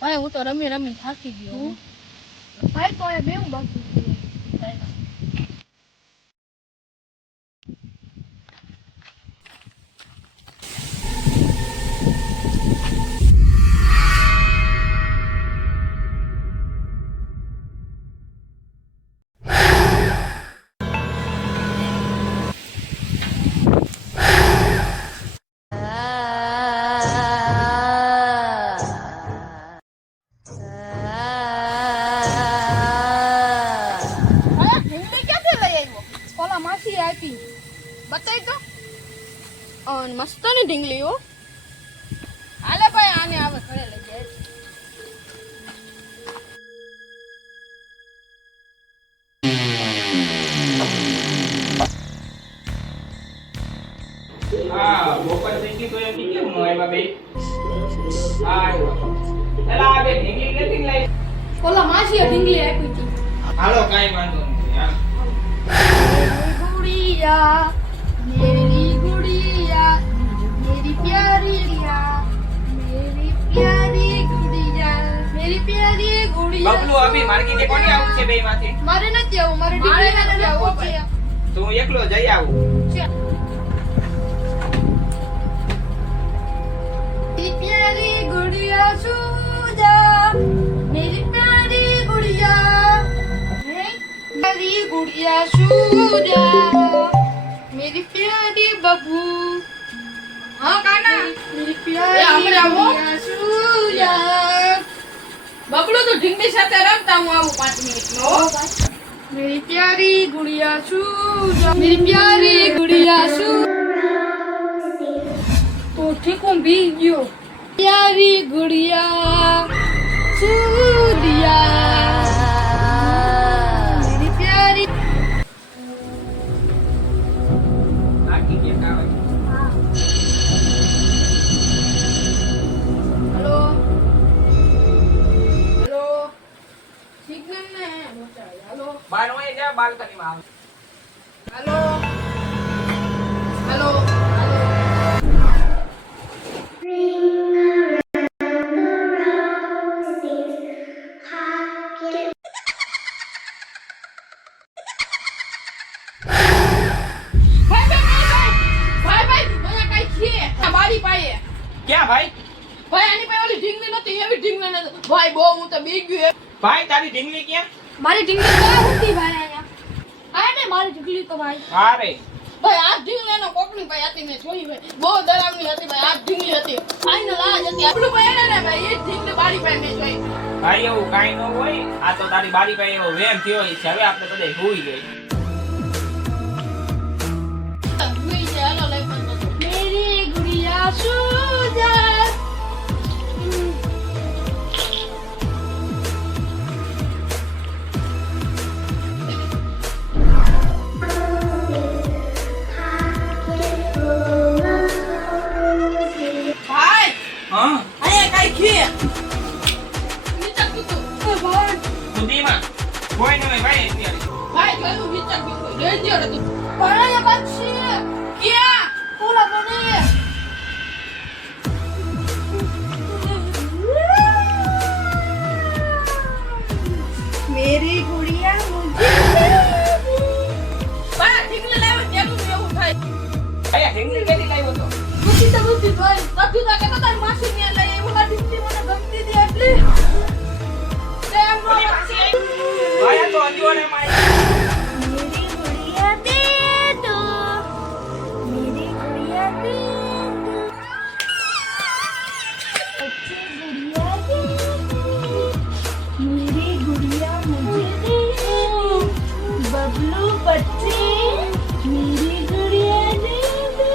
ભાઈ હું તો રમી રમી થાકી ગયો ભાઈ તો એ બેવું બાકી બતાઈ તો મસ્ત ની ઢીંગલી હો હાલે ભાઈ આને આવે ઘરે લઈ જાય હા બોપર થઈ ગઈ તો એમ કેમ નો આવ્યા બે આ એલા આ બે ઢીંગલી નથી લઈ ઓલા માસી ઢીંગલી આપી હતી હાલો કાઈ વાંધો નથી હા मेरी गुड़िया मेरी प्यारी लिया मेरी प्यारी गुड़िया मेरी प्यारी गुड़िया બબલુ અભી માર્કેટે કોની આવું છે બે માંથી મારે નથી આવું મારે ડિગ્રી નથી આવું ભાઈ તો હું એકલો જઈ આવું मेरी प्यारी गुड़िया सूजा मेरी प्यारी गुड़िया मेरी गुड़िया सूजा मेरी प्यारी बबू हाँ काना मेरी प्यारी गुड़िया सूजा बबलू तो ढिंगली साथे रमता हूँ आવું 5 મિનિટ નો मेरी प्यारी गुड़िया सूजा मेरी प्यारी गुड़िया सूजा तो ठीक हूँ भी गयो प्यारी गुड़िया सूर्या मेरी प्यारी આકી કે કાવે हेलो हेलो सिग्नल ने हेलो બાર હોય જા બાલ્કની માં આવ हेलो हेलो ક્યાં ભાઈ ભાઈ આની પાસે ઓલી ઢીંગલી નથી એવી ઢીંગલી નથી ભાઈ બહુ હું તો બી ગયો ભાઈ તારી ઢીંગલી ક્યાં મારી ઢીંગલી તો હતી ભાઈ અહીંયા આ ને મારી ઢીંગલી તો ભાઈ અરે ભાઈ આ ઢીંગલીનો કોકની ભાઈ હતી મેં જોઈ ભાઈ બહુ ડરાવની હતી ભાઈ આ ઢીંગલી હતી આઈનો લાજ હતી આપણું ભાઈ ને ભાઈ એ ઢીંગલી બારી પાસે મેં જોઈ ભાઈ એવું કાઈ ન હોય આ તો તારી બારી પાસે એવો વેમ થયો છે હવે આપણે બધે હોઈ ગઈ હુઈ જા હાલો લઈ પણ મેરી ગુડિયા સુજા ભાઈ હા અહીંયા કઈ છે નીચે કીધું ભાઈ સુધીમાં કોઈ ન હોય ભાઈ અત્યારે ભાઈ જોયું નીચે કીધું ડેન્જર હતું પણ અહીંયા પક્ષી ક્યાં ઓલા મને मेरी गुड़िया मुझे बा ढींगली लाव જેનું એવું થાય અહીંયા ઢીંગલી કેદી લાવ્યો તો મુકી તો મુકી ભાઈ કથું તો કે તારી માસી ને લઈ એવું ના ઢીંગલી મને ગમતી હતી એટલે તેમ નો ભાઈ આ તો અંજવાને મારી मेरी गुड़िया दे दो मेरी गुड़िया दे दो अच्छी गुड़िया दे दो मेरी गुड़िया मुझे दे दो बबलू बच्चे मेरी गुड़िया दे दो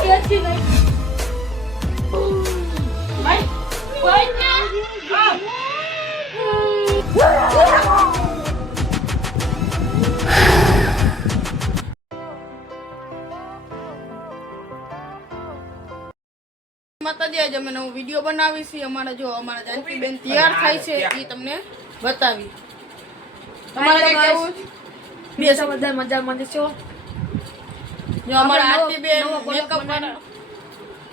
कैसी नहीं भाई कोई માતાજી આજે અમે નવો વિડિયો બનાવી છે અમારા જો અમારા જાનકી બેન તૈયાર થાય છે એ તમને બતાવી તમારે કેવું બે બધા મજામાં છો જો અમારા નવો- આરતી બેન નવો blog મેકઅપ બનાવ્યો.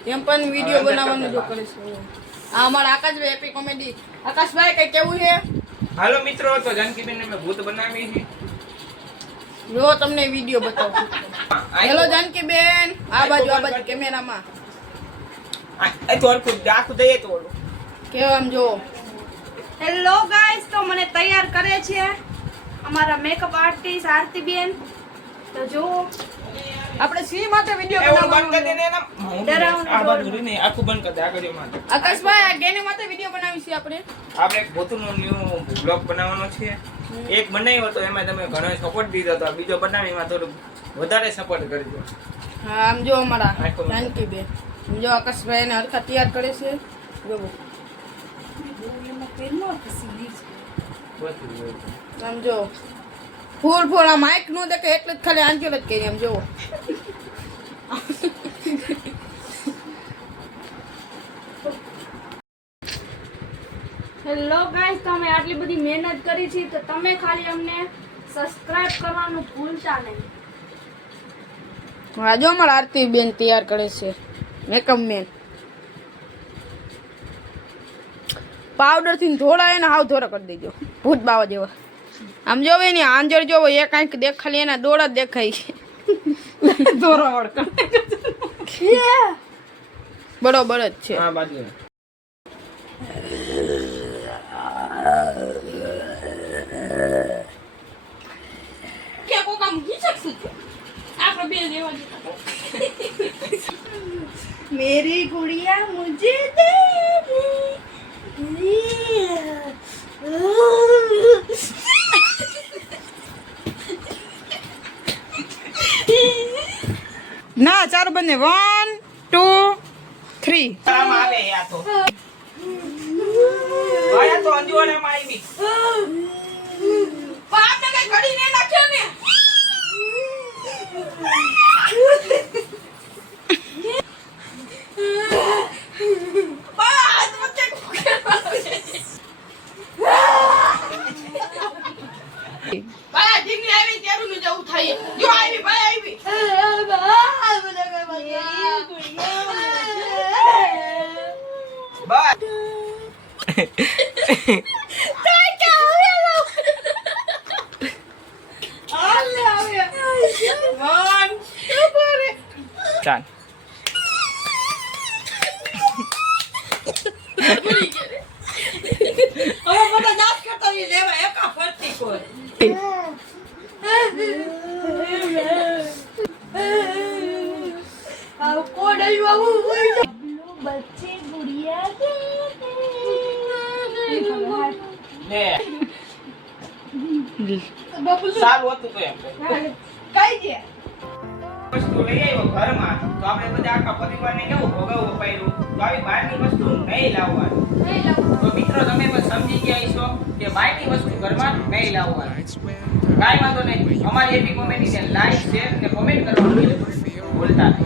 એમ પણ વિડિયો બનાવવાનું જો કરે છે આ અમારા આકાશભાઈ હેપી કોમેડી આકાશભાઈ કઈ કેવું છે હાલો મિત્રો, તો જાનકીબેન ને મેં ભૂત બનાવી છે. જો તમને વિડિયો બતાવું હેલો જાનકીબેન આ બાજુ કેમેરામાં આ તો આખું દઈએ તો ઓલું. કેમ આમ જો હેલો ગાઈસ, તો મને તૈયાર કરે છે અમારા મેકઅપ આર્ટિસ્ટ આરતીબેન. તો જો આપણે સી માટે વિડિયો એ ઓલું બંધ કરી દે બનાવવાનો ને એના. ડરાવનું આ બાજુ રહી ને આખું બંધ કરી દે આગળ એમાં. આકાશભાઈ આ ગેને માટે વિડિયો બનાવી છે આપણે આપણે એક ભૂતનું ન્યૂ બ્લોગ બનાવવાનો છે. એક બનાવ્યો તો એમાં તમે ઘણો સપોર્ટ દીધો તો બીજો બનાવી એમાં થોડું વધારે સપોર્ટ કરજો. હા આમ જો અમારા જાનકીબેન આમ જો આકાશભાઈ એને હરખા તૈયાર કરે છે જો આમ જો ફૂલ આ માઇક નો દેખે એટલે જ ખાલી આંચલ જ કરી આમ જો હેલો ગાઈસ, તો અમે આટલી બધી મહેનત કરી છે તો તમે ખાલી અમને સબસ્ક્રાઇબ કરવાનું ભૂલતા નહીં. હા જો અમારા આરતી બેન તૈયાર કરે છે મેકઅપ મેન પાવડર થી ધોળા એને હાવ ધોરા કરી દેજો ભૂત બાવા જેવા આમ જોવે એની આંજર જોવો એક આંખ દેખાલી એના દોડા જ દેખાય છે ધોરા વળકા બરોબર જ છે હા બાજુ. કે કોકા મૂકી શકશું આપણે બે લેવા मेरी गुड़िया मुझे दे ના ચાર બંને 1 2 3 આમાં આવે આ તો. આયા તો અંજવાણામાં આવી. આપણે કઈ ઘડી ને નાખ્યો ને ભાઈ ઢીંગલી આવી તેરું ને જવું થાય જો આવી ભાઈ આવી ચાલ. હવે મને જાત કરતો ઈ લેવા એકા ફરતી કોઈ આવ કોડ આવ્યું बच्चे गुड़िया दे લે બાપુ સારું હતું તો એમ. કઈ છે વસ્તુ લઈ આવ્યો ઘરમાં તો આપણે બધા આખા પરિવારને કેવું ભોગવવું પડ્યું. તો આવી બહારની વસ્તુ નહીં લાવવાની. તો મિત્રો તમે પણ સમજી ગયા છો કે બહારની વસ્તુ ઘરમાં નહીં લાવવાની. કાંઈ વાંધો નહીં. અમારી એપી કોમેડીને લાઈક શેર અને કોમેન્ટ કરવાનું ભૂલતા નહીં.